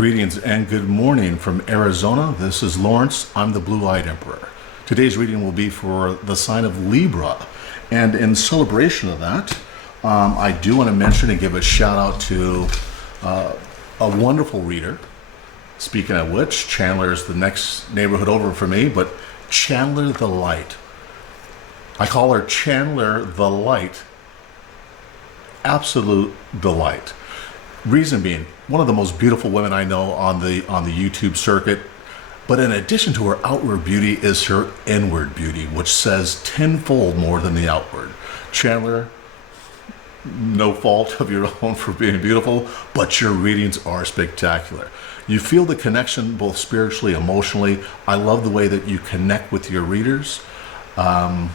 Greetings and good morning from Arizona. This is Lawrence. I'm the Blue-Eyed Emperor. Today's reading will be for the sign of Libra. And in celebration of that, I do want to mention and give a shout out to a wonderful reader. Speaking of which, Chandler is the next neighborhood over for me, but Chandler the Light. I call her Chandler the Light. Absolute delight. Reason being, one of the most beautiful women I know on the YouTube circuit. But in addition to her outward beauty is her inward beauty, which says tenfold more than the outward. Chandler, no fault of your own for being beautiful, but your readings are spectacular. You feel the connection both spiritually, emotionally. I love the way that you connect with your readers. And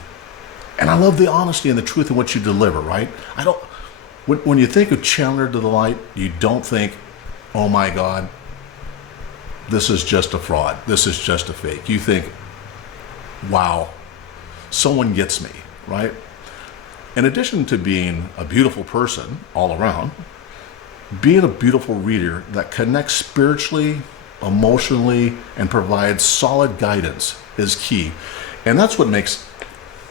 I love the honesty and the truth in what you deliver, right? When you think of Chandler to the Light, you don't think, oh my God, this is just a fraud. This is just a fake. You think, wow, someone gets me, right? In addition to being a beautiful person all around, being a beautiful reader that connects spiritually, emotionally, and provides solid guidance is key. And that's what makes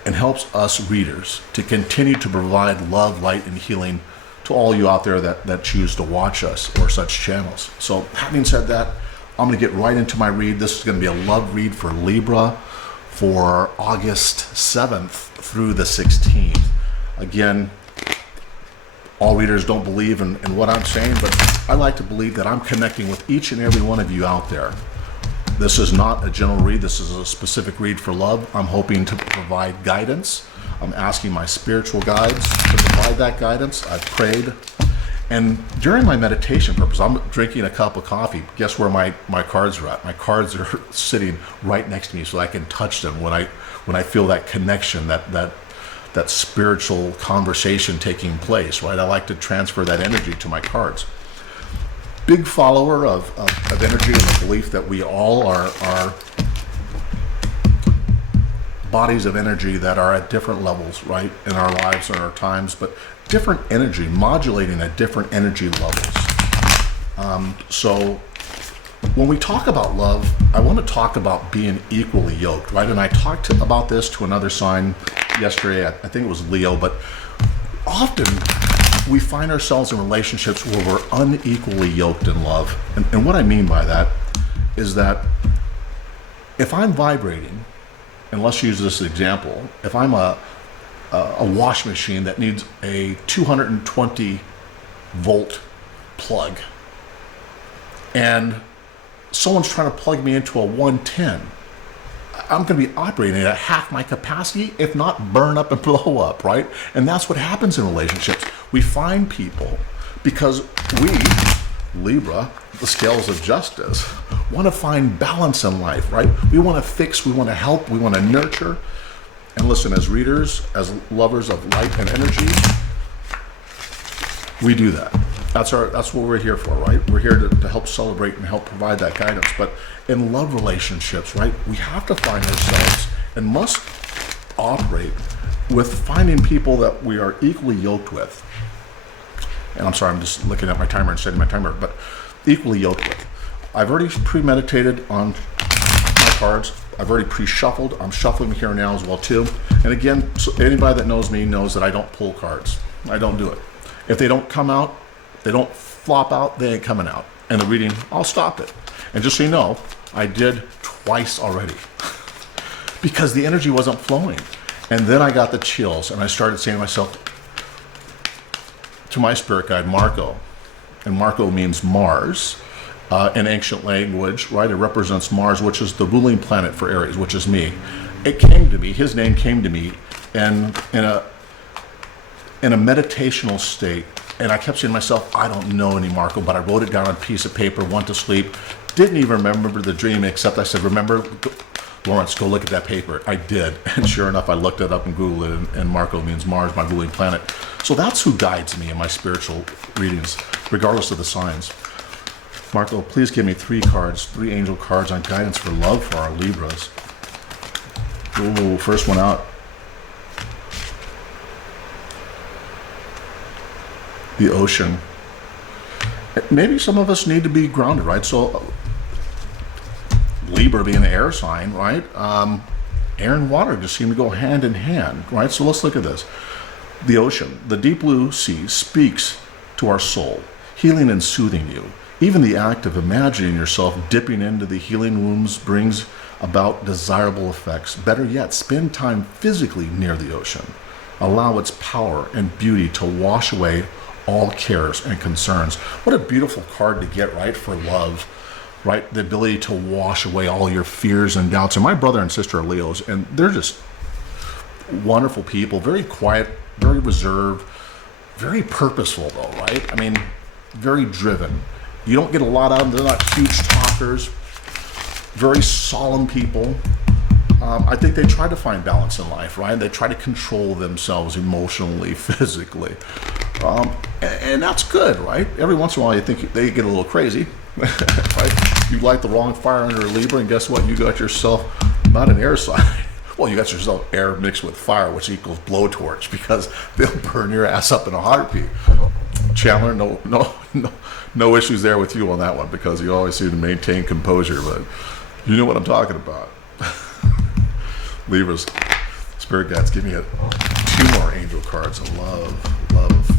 and helps us readers to continue to provide love, light, and healing to all you out there that choose to watch us or such channels. So having said that, I'm going to get right into my read. This is going to be a love read for Libra for August 7th through the 16th. Again, all readers don't believe in what I'm saying, but I like to believe that I'm connecting with each and every one of you out there. This is not a general read. This is a specific read for love. I'm hoping to provide guidance. I'm asking my spiritual guides to provide that guidance. I've prayed. And during my meditation purpose, I'm drinking a cup of coffee. Guess where my cards are at? My cards are sitting right next to me so I can touch them when I feel that connection, that spiritual conversation taking place, right? I like to transfer that energy to my cards. Big follower of energy and the belief that we all are bodies of energy that are at different levels, right, in our lives and our times, but different energy, modulating at different energy levels. So when we talk about love, I want to talk about being equally yoked, right? And I talked about this to another sign yesterday, I think it was Leo, but often we find ourselves in relationships where we're unequally yoked in love. And what I mean by that is that if I'm vibrating, and let's use this example, if I'm a wash machine that needs a 220 volt plug, and someone's trying to plug me into a 110, I'm going to be operating at half my capacity, if not burn up and blow up, right? And that's what happens in relationships. We find people because we, Libra, the scales of justice, want to find balance in life, right? We want to fix, we want to help, we want to nurture. And listen, as readers, as lovers of light and energy, we do that. That's what we're here for, right? We're here to help celebrate and help provide that guidance. But in love relationships, right, we have to find ourselves and must operate with finding people that we are equally yoked with. And I'm sorry, I'm just looking at my timer and setting my timer, but equally yoked with. I've already premeditated on my cards. I've already pre-shuffled. I'm shuffling here now as well too. And again, so anybody that knows me knows that I don't pull cards. I don't do it. If they don't come out, they don't flop out, they ain't coming out. And the reading, I'll stop it. And just so you know, I did twice already because the energy wasn't flowing. And then I got the chills and I started saying to myself, to my spirit guide, Marco, and Marco means Mars in ancient language, right? It represents Mars, which is the ruling planet for Aries, which is me. It came to me, his name came to me in a meditational state. And I kept saying to myself, I don't know any Marco, but I wrote it down on a piece of paper, went to sleep, didn't even remember the dream, except I said, remember, Lawrence, go look at that paper. I did. And sure enough, I looked it up and Googled it, and Marco means Mars, my ruling planet. So that's who guides me in my spiritual readings, regardless of the signs. Marco, please give me 3 cards, 3 angel cards on guidance for love for our Libras. Ooh, first one out. the ocean. maybe some of us need to be grounded, right? So Libra being an air sign, right? Air and water just seem to go hand in hand, right? So let's look at this. The ocean, the deep blue sea, speaks to our soul, healing and soothing you. Even the act of imagining yourself dipping into the healing wombs brings about desirable effects. Better yet, spend time physically near the ocean. Allow its power and beauty to wash away all cares and concerns. What a beautiful card to get, right, for love, right? The ability to wash away all your fears and doubts. And my brother and sister are Leos, and they're just wonderful people, very quiet, very reserved, very purposeful though, right? I mean, very driven. You don't get a lot out of them. They're not huge talkers, very solemn people. I think they try to find balance in life, right? They try to control themselves emotionally, physically. And that's good, right? Every once in a while you think they get a little crazy, right? You light the wrong fire under a Libra, and guess what? You got yourself not an air sign. Well, you got yourself air mixed with fire, which equals blowtorch, because they'll burn your ass up in a heartbeat. Chandler, no issues there with you on that one, because you always seem to maintain composure, but you know what I'm talking about. Libras, spirit guides, give me 2 more angel cards of love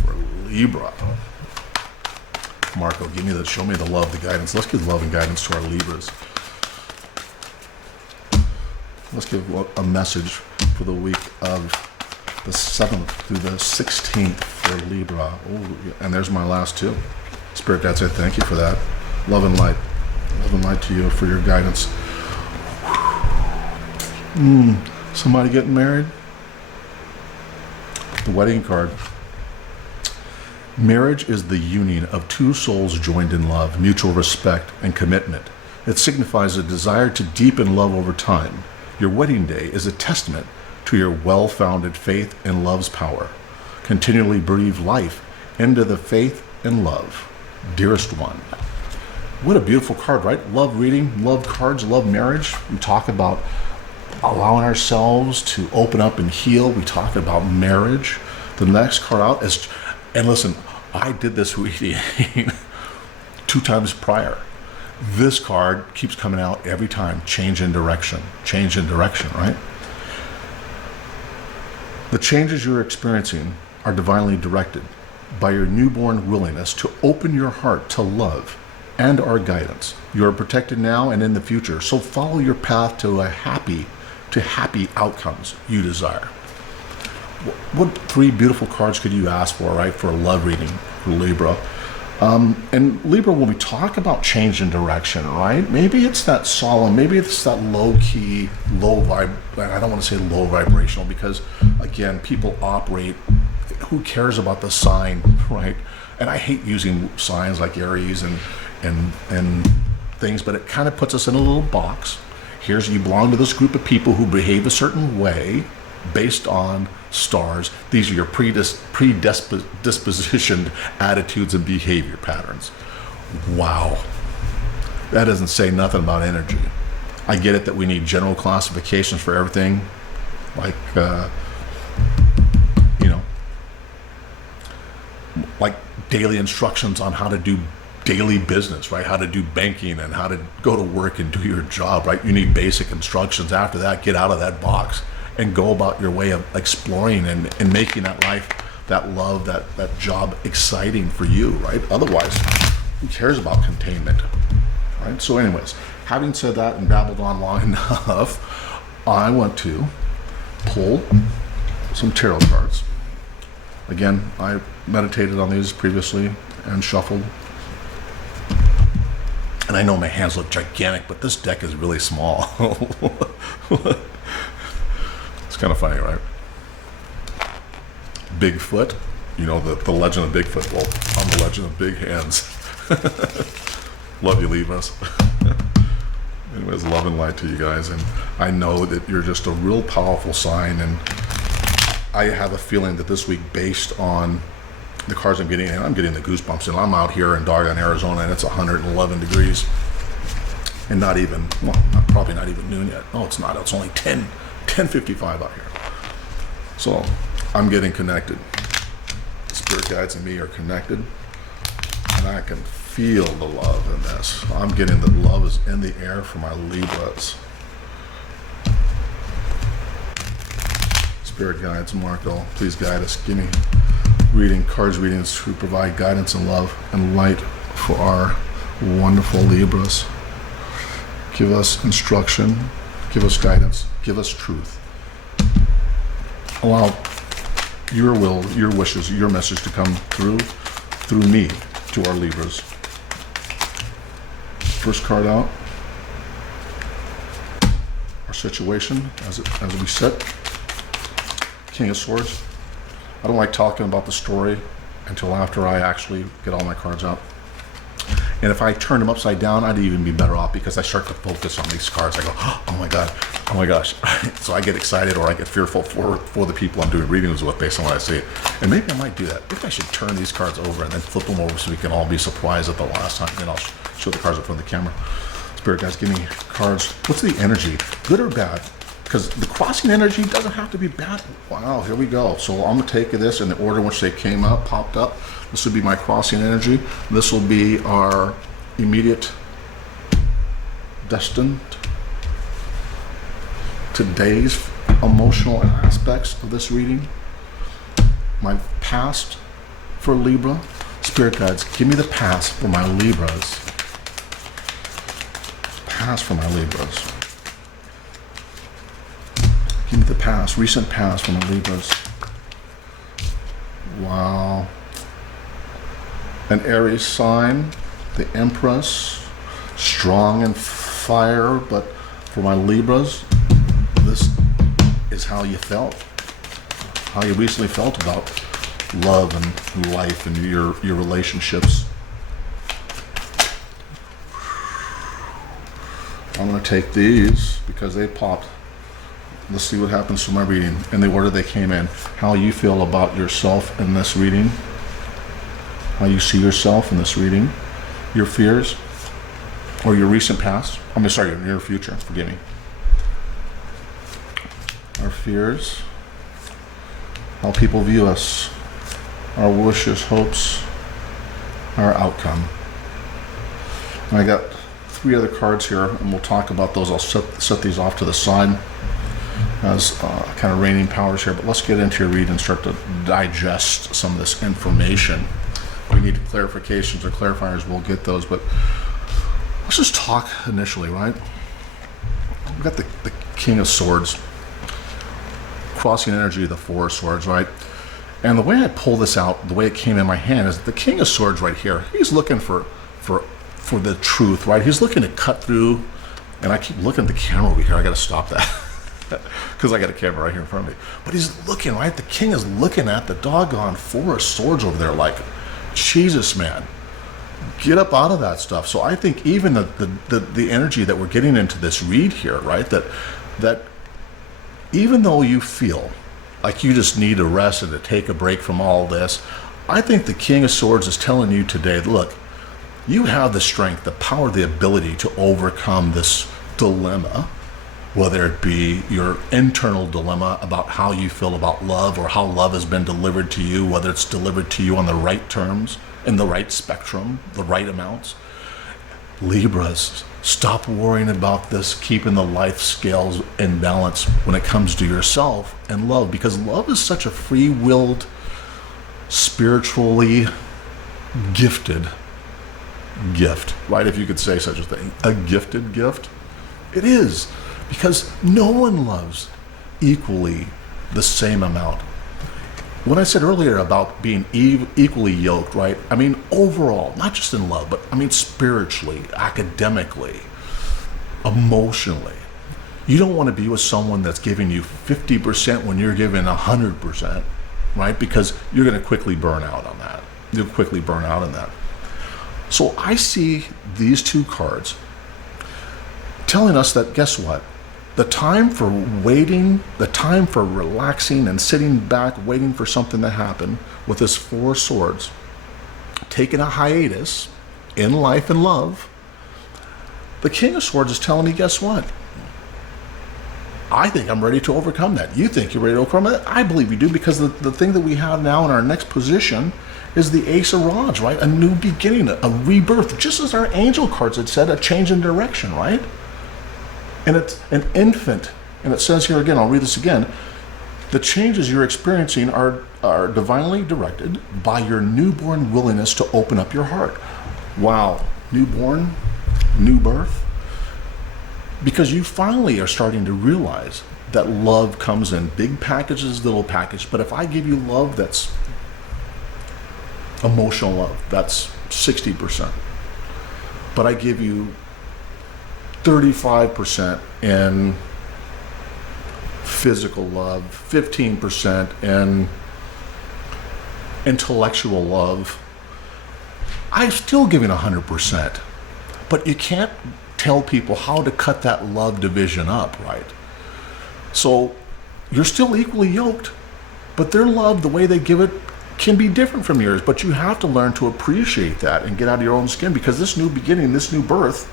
for Libra. Marco, show me the love, the guidance. Let's give love and guidance to our Libras. Let's give a message for the week of the 7th through the 16th for Libra. Oh, and there's my last 2. Spirit guides, I thank you for that. Love and light. Love and light to you for your guidance. Somebody getting married? The wedding card. Marriage is the union of 2 souls joined in love, mutual respect, and commitment. It signifies a desire to deepen love over time. Your wedding day is a testament to your well-founded faith in love's power. Continually breathe life into the faith and love. Dearest one. What a beautiful card, right? Love reading, love cards, love marriage. We talk about allowing ourselves to open up and heal. We talk about marriage. The next card out is, and listen, I did this reading 2 times prior. This card keeps coming out every time. Change in direction, right? The changes you're experiencing are divinely directed by your newborn willingness to open your heart to love and our guidance. You are protected now and in the future, so follow your path to happy outcomes you desire. What 3 beautiful cards could you ask for, right, for a love reading for Libra? And Libra, when we talk about change in direction, right, maybe it's that solemn, maybe it's that low-key, I don't want to say low vibrational, because, again, people operate, who cares about the sign, right? And I hate using signs like Aries and things, but it kind of puts us in a little box. You belong to this group of people who behave a certain way based on stars. These are your predispositioned attitudes and behavior patterns. Wow. That doesn't say nothing about energy. I get it that we need general classifications for everything, like, like daily instructions on how to do daily business, right? How to do banking and how to go to work and do your job, right? You need basic instructions. After that, get out of that box and go about your way of exploring and making that life, that love, that job exciting for you, right? Otherwise, who cares about containment, right? So anyways, having said that and babbled on long enough, I want to pull some tarot cards. Again, I meditated on these previously and shuffled. And I know my hands look gigantic, but this deck is really small. It's kind of funny, right? Bigfoot, the legend of Bigfoot. Well, I'm the legend of big hands. Love you, Libras. Anyways, love and light to you guys. And I know that you're just a real powerful sign. And I have a feeling that this week, based on the cards I'm getting, and I'm getting the goosebumps, and I'm out here in doggone Arizona, and it's 111 degrees, and probably not even noon yet. No, it's not. It's only 10:55 out here. So I'm getting connected. Spirit guides and me are connected. And and I can feel the love in this. I'm getting the love is in the air for my Libras. Spirit guides, Marco, please guide us. Give me cards readings to provide guidance and love and light for our wonderful Libras. Give us instruction, give us guidance, give us truth. Allow your will, your wishes, your message to come through me to our Libras. First card out. Our situation as we sit. King of Swords. I don't like talking about the story until after I actually get all my cards out. And if I turn them upside down, I'd even be better off because I start to focus on these cards. I go, oh my God, oh my gosh. So I get excited or I get fearful for the people I'm doing readings with based on what I see. And maybe I might do that. Maybe I should turn these cards over and then flip them over so we can all be surprised at the last time. And then I'll show the cards up front of the camera. Spirit guys, give me cards. What's the energy? Good or bad? Because the crossing energy doesn't have to be bad. Wow, here we go. So I'm going to take this in the order in which they came up, popped up. This would be my crossing energy. This will be our immediate destined. Today's emotional aspects of this reading. My past for Libra. Spirit guides, give me the past for my Libras. Past for my Libras. Give me the past, recent past from the Libras. Wow. An Aries sign, the Empress, strong and fire, but for my Libras, this is how you felt. How you recently felt about love and life and your relationships. I'm going to take these because they popped. Let's see what happens to my reading in the order they came in. How you feel about yourself in this reading. How you see yourself in this reading. Your fears or your recent past. Your near future. Forgive me. Our fears. How people view us. Our wishes, hopes, our outcome. And I got 3 other cards here, and we'll talk about those. I'll set these off to the side as kind of reigning powers here, but let's get into your read and start to digest some of this information. If we need clarifications or clarifiers, we'll get those, but let's just talk initially, right? We've got the King of Swords, crossing energy of the 4 of Swords, right? And the way I pull this out, the way it came in my hand, is the King of Swords right here. He's looking for the truth, right? He's looking to cut through, and I keep looking at the camera over here. I got to stop that. Because I got a camera right here in front of me. But he's looking, right? The king is looking at the doggone 4 of Swords over there like, Jesus, man, get up out of that stuff. So I think even the energy that we're getting into this read here, right? That even though you feel like you just need to rest and to take a break from all this, I think the King of Swords is telling you today, look, you have the strength, the power, the ability to overcome this dilemma, whether it be your internal dilemma about how you feel about love or how love has been delivered to you, whether it's delivered to you on the right terms, in the right spectrum, the right amounts. Libras, stop worrying about this, keeping the life scales in balance when it comes to yourself and love, because love is such a free-willed, spiritually gifted gift, right? If you could say such a thing, a gifted gift. It is. Because no one loves equally the same amount. When I said earlier about being equally yoked, right? I mean, overall, not just in love, but I mean, spiritually, academically, emotionally. You don't want to be with someone that's giving you 50% when you're giving 100%, right? Because you're going to quickly burn out on that. You'll quickly burn out on that. So I see these 2 cards telling us that, guess what? The time for waiting, the time for relaxing and sitting back, waiting for something to happen with this 4 of Swords, taking a hiatus in life and love, the King of Swords is telling me, guess what? I think I'm ready to overcome that. You think you're ready to overcome that? I believe you do, because the thing that we have now in our next position is the Ace of Rods, right? A new beginning, a rebirth, just as our angel cards had said, a change in direction, right? And it's an infant. And it says here again, I'll read this again. The changes you're experiencing are divinely directed by your newborn willingness to open up your heart. Wow, newborn, new birth. Because you finally are starting to realize that love comes in big packages, little packages. But if I give you love that's emotional love, that's 60%. But I give you 35% in physical love, 15% in intellectual love, I'm still giving 100%. But you can't tell people how to cut that love division up, right? So you're still equally yoked, but their love, the way they give it, can be different from yours. But you have to learn to appreciate that and get out of your own skin, because this new beginning, this new birth,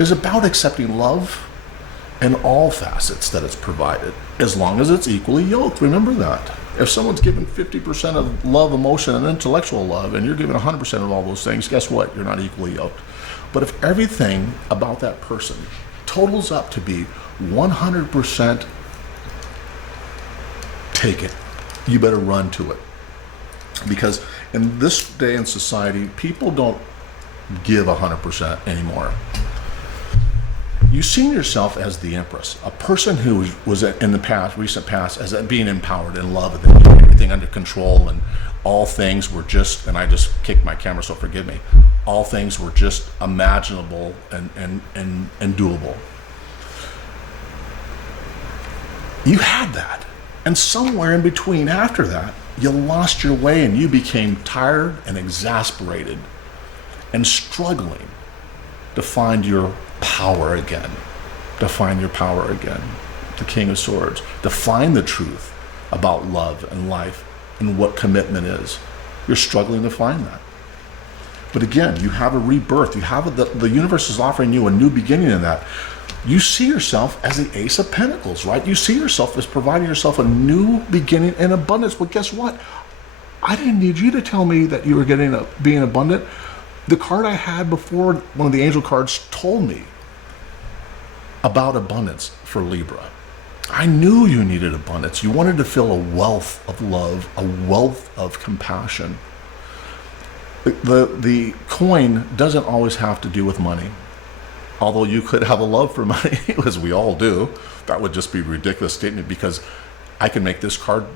is about accepting love in all facets that it's provided, as long as it's equally yoked. Remember that. If someone's giving 50% of love, emotion, and intellectual love, and you're giving 100% of all those things, guess what? You're not equally yoked. But if everything about that person totals up to be 100% take it, you better run to it. Because in this day in society, people don't give 100% anymore. You see yourself as the Empress, a person who was in the past, recent past, as being empowered in love, and keeping everything under control, and all things were just, and I just kicked my camera, so forgive me, all things were just imaginable and doable. You had that. And somewhere in between after that, you lost your way and you became tired and exasperated and struggling to find your power again. To find your power again. The King of Swords. To find the truth about love and life and what commitment is. You're struggling to find that. But again, you have a rebirth. You have the universe is offering you a new beginning in that. You see yourself as the Ace of Pentacles, right? You see yourself as providing yourself a new beginning in abundance. But guess what? I didn't need you to tell me that you were being abundant. The card I had before, one of the angel cards, told me about abundance for Libra. I knew you needed abundance. You wanted to feel a wealth of love, a wealth of compassion. The coin doesn't always have to do with money. Although you could have a love for money, as we all do. That would just be a ridiculous statement, because I can make this card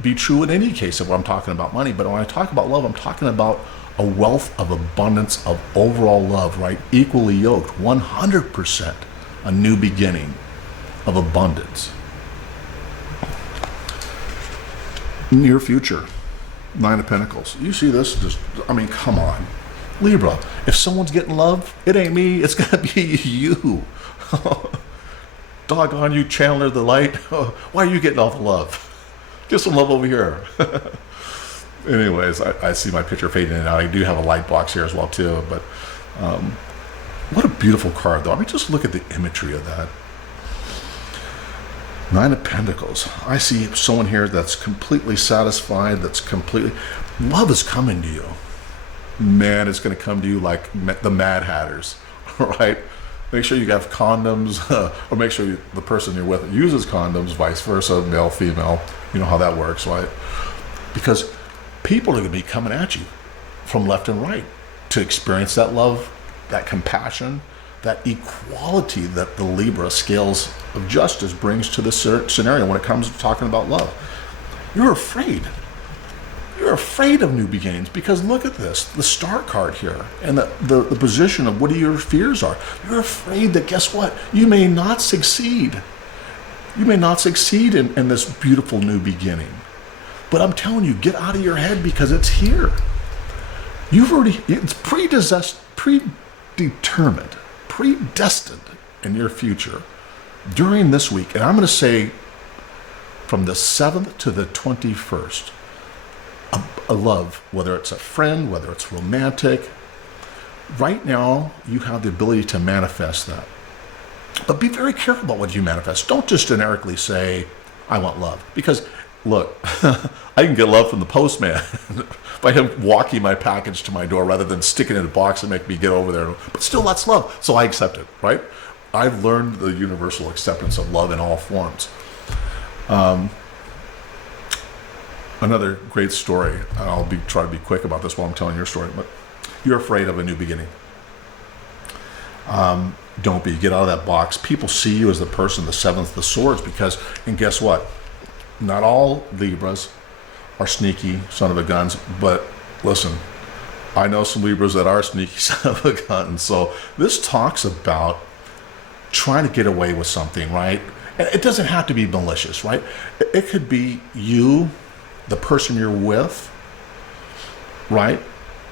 be true in any case if I'm talking about money. But when I talk about love, I'm talking about a wealth of abundance of overall love, right? Equally yoked, 100%, a new beginning of abundance. Near future, Nine of Pentacles. You see this? Just, I mean, come on. Libra, if someone's getting love, it ain't me, it's gonna be you. Doggone you, Chandler the Light. Why are you getting all the love? Get some love over here. Anyways, I see my picture fading in and out. I do have a light box here as well too, but what a beautiful card though. I mean, just look at the imagery of that. Nine of Pentacles. I see someone here that's completely satisfied, that's completely, love is coming to you. Man, it's going to come to you like the Mad Hatters, right? Make sure you have condoms, or make sure the person you're with uses condoms, vice versa, male, female. You know how that works, right? Because people are going to be coming at you from left and right to experience that love, that compassion, that equality that the Libra scales of justice brings to this scenario when it comes to talking about love. You're afraid. You're afraid of new beginnings, because look at this, the Star card here, and the position of what your fears are. You're afraid that, guess what? You may not succeed. You may not succeed in this beautiful new beginning. But I'm telling you, get out of your head, because it's here. It's predetermined, predestined in your future during this week. And I'm going to say from the 7th to the 21st, a love, whether it's a friend, whether it's romantic. Right now, you have the ability to manifest that. But be very careful about what you manifest. Don't just generically say, I want love. Because Look, I can get love from the postman by him walking my package to my door rather than sticking it in a box and make me get over there. But still, that's love. So I accept it, right? I've learned the universal acceptance of love in all forms. Another great story. I'll try to be quick about this while I'm telling your story. But you're afraid of a new beginning. Don't be. Get out of that box. People see you as the person, the seventh of swords, and guess what? Not all Libras are sneaky son of a guns, but listen, I know some Libras that are sneaky son of a gun. So this talks about trying to get away with something, right? It doesn't have to be malicious, right? It could be you, the person you're with, right?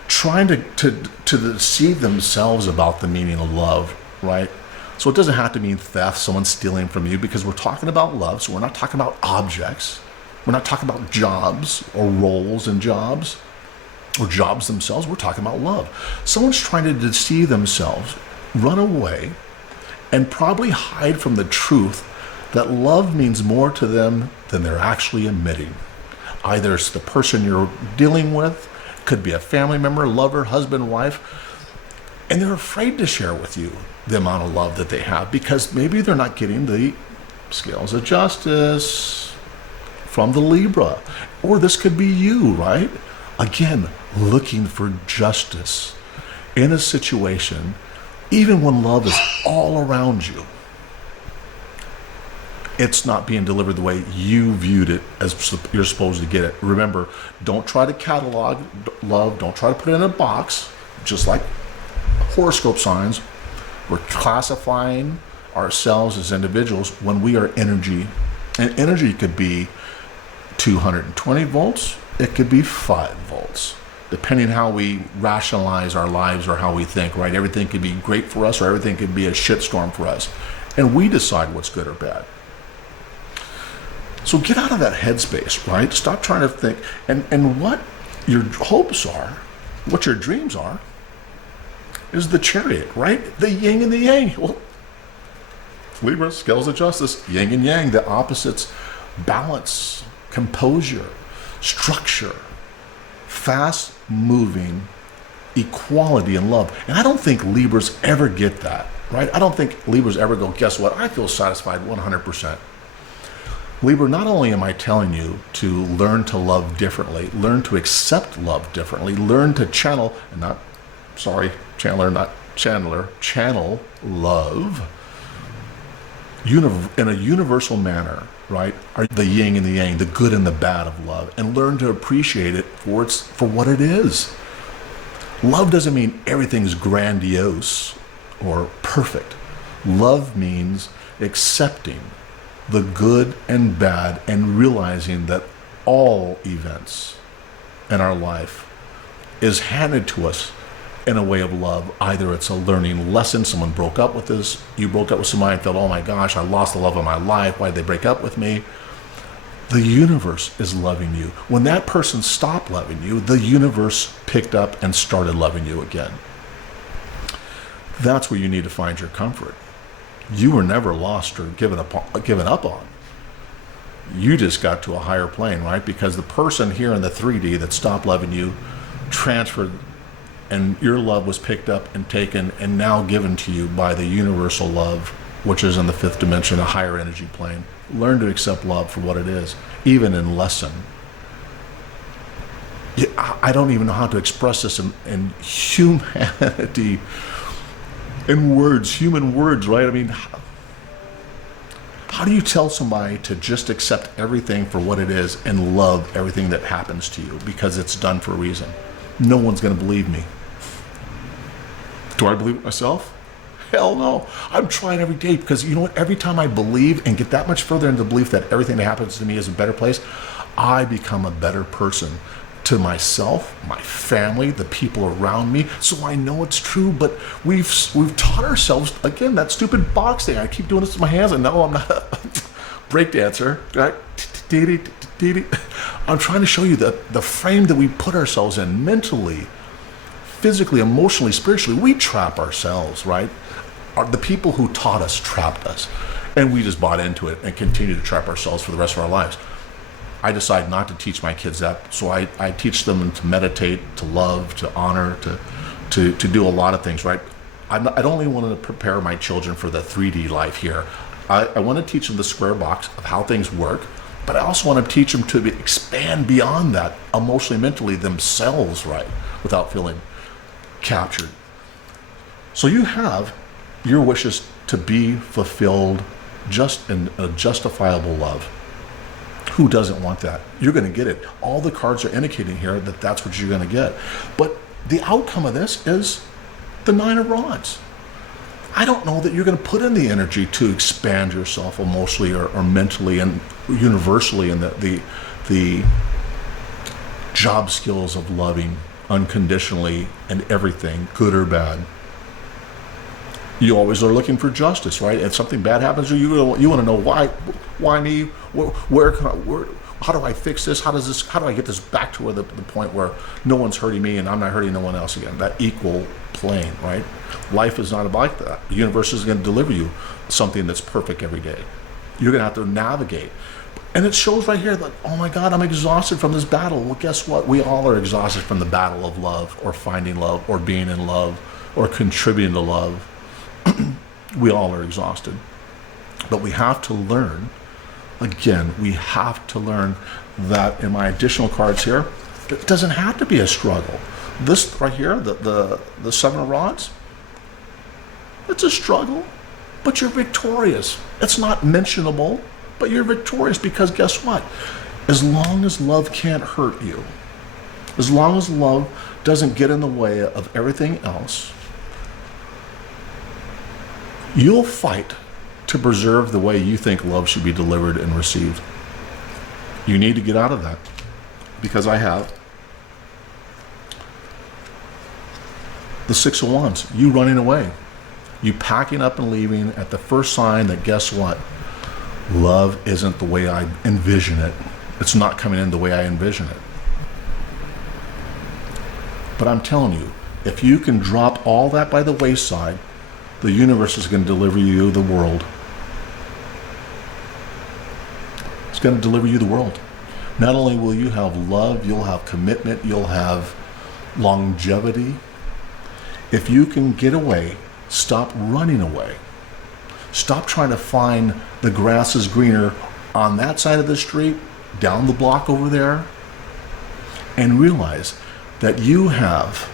Trying to deceive themselves about the meaning of love, right? So it doesn't have to mean theft, someone stealing from you, because we're talking about love. So we're not talking about objects. We're not talking about jobs or roles in jobs or jobs themselves. We're talking about love. Someone's trying to deceive themselves, run away, and probably hide from the truth that love means more to them than they're actually admitting. Either it's the person you're dealing with, could be a family member, lover, husband, wife, and they're afraid to share with you the amount of love that they have because maybe they're not getting the scales of justice from the Libra. Or this could be you, right? Again, looking for justice in a situation, even when love is all around you. It's not being delivered the way you viewed it as you're supposed to get it. Remember, don't try to catalog love. Don't try to put it in a box, just like horoscope signs. We're classifying ourselves as individuals when we are energy. And energy could be 220 volts. It could be 5 volts, depending how we rationalize our lives or how we think, right? Everything could be great for us or everything could be a shitstorm for us. And we decide what's good or bad. So get out of that headspace, right? Stop trying to think. And what your hopes are, what your dreams are, is the Chariot, right? The yin and the yang. Well, Libra, scales of justice, yin and yang, the opposites, balance, composure, structure, fast moving, equality and love. And I don't think Libras ever get that, right? I don't think Libras ever go, guess what? I feel satisfied 100%. Libra, not only am I telling you to learn to love differently, learn to accept love differently, learn to channel, and not, sorry, Chandler, not Chandler, channel love in a universal manner, right? Are the yin and the yang, the good and the bad of love, and learn to appreciate it for what it is. Love doesn't mean everything's grandiose or perfect. Love means accepting the good and bad and realizing that all events in our life is handed to us in a way of love. Either it's a learning lesson, someone broke up with us, you broke up with somebody and felt, oh my gosh, I lost the love of my life, why did they break up with me? The universe is loving you. When that person stopped loving you, the universe picked up and started loving you again. That's where you need to find your comfort. You were never lost or given up on. You just got to a higher plane, right? Because the person here in the 3D that stopped loving you transferred, and your love was picked up and taken and now given to you by the universal love, which is in the 5th dimension, a higher energy plane. Learn to accept love for what it is, even in lesson. I don't even know how to express this in humanity. In words, human words, right? I mean, how do you tell somebody to just accept everything for what it is and love everything that happens to you because it's done for a reason? No one's going to believe me. Do I believe it myself? Hell no. I'm trying every day because you know what? Every time I believe and get that much further into the belief that everything that happens to me is a better place, I become a better person. To myself, my family, the people around me, so I know it's true. But we've taught ourselves, again, that stupid box thing. I keep doing this with my hands, and no, I'm not a break dancer. Right? I'm trying to show you the frame that we put ourselves in mentally, physically, emotionally, spiritually. We trap ourselves, right? The people who taught us trapped us, and we just bought into it and continue to trap ourselves for the rest of our lives. I decide not to teach my kids that. So I teach them to meditate, to love, to honor, to do a lot of things, right? I don't only want to prepare my children for the 3D life here. I want to teach them the square box of how things work, but I also want to teach them to expand beyond that emotionally, mentally themselves, right? Without feeling captured. So you have your wishes to be fulfilled just in a justifiable love. Who doesn't want that? You're going to get it. All the cards are indicating here that that's what you're going to get. But the outcome of this is the Nine of Rods. I don't know that you're going to put in the energy to expand yourself emotionally or mentally and universally in the job skills of loving unconditionally and everything, good or bad. You always are looking for justice, right? If something bad happens to you, you want to know why me? How do I fix this? How do I get this back to where the point where no one's hurting me and I'm not hurting no one else again? That equal plane, right? Life is not about that. The universe is going to deliver you something that's perfect every day. You're going to have to navigate. And it shows right here that, oh my God, I'm exhausted from this battle. Well, guess what? We all are exhausted from the battle of love or finding love or being in love or contributing to love. We all are exhausted. But we have to learn, again, we have to learn that in my additional cards here, it doesn't have to be a struggle. This right here, the Seven of Rods, it's a struggle, but you're victorious. It's not mentionable, but you're victorious because guess what? As long as love can't hurt you, as long as love doesn't get in the way of everything else, you'll fight to preserve the way you think love should be delivered and received. You need to get out of that, because I have the Six of Wands, you running away, you packing up and leaving at the first sign that guess what? Love isn't the way I envision it. It's not coming in the way I envision it. But I'm telling you, if you can drop all that by the wayside, the universe is going to deliver you the world. It's going to deliver you the world. Not only will you have love, you'll have commitment, you'll have longevity. If you can get away, stop running away. Stop trying to find the grass is greener on that side of the street, down the block over there, and realize that you have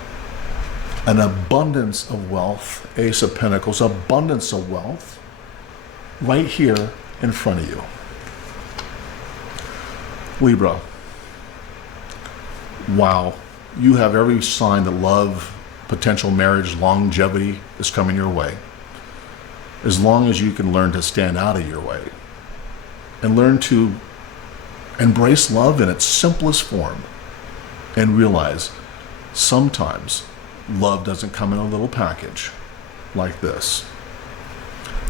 an abundance of wealth, Ace of Pentacles, abundance of wealth right here in front of you. Libra, wow, you have every sign that love, potential marriage, longevity is coming your way. As long as you can learn to stand out of your way and learn to embrace love in its simplest form and realize sometimes love doesn't come in a little package like this.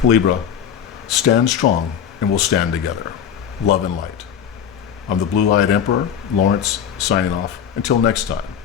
Libra, stand strong and we'll stand together. Love and light. I'm the Blue-Eyed Emperor, Lawrence, signing off. Until next time.